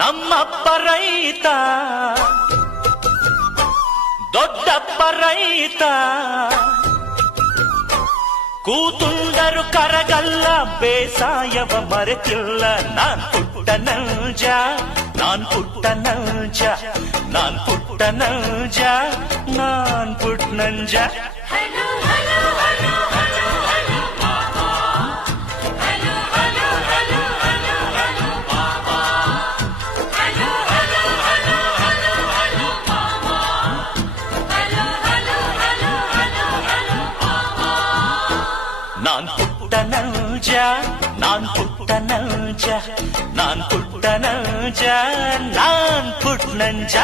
ನಮ್ಮಪ್ಪ ರೈತ ದೊಡ್ಡಪ್ಪ ರೈತ ಕೂತುಂಡರು ಕರಗಲ್ಲ ಬೇಸಾಯವ ಮರೆತಿಲ್ಲ ನಾನ್ ಪುಟ್ಟ ನೌಜ ನಾನ್ ಪುಟ್ಟ ನೌಜ ನಾನ್ ಪುಟ್ಟ ನೌಜ ನಾನ್ ಪುಟ್ಟ ನಂಜ ನಾನ್ ಪುಟ್ಟ ನೌಜ ನಾನ್ ಪುಟ್ಟ ನೌಜ ನಾನ್ ಪುಟ್ಟ ನೌಜ ನಾನ್ ಪುಟ್ಟ ನಂಜ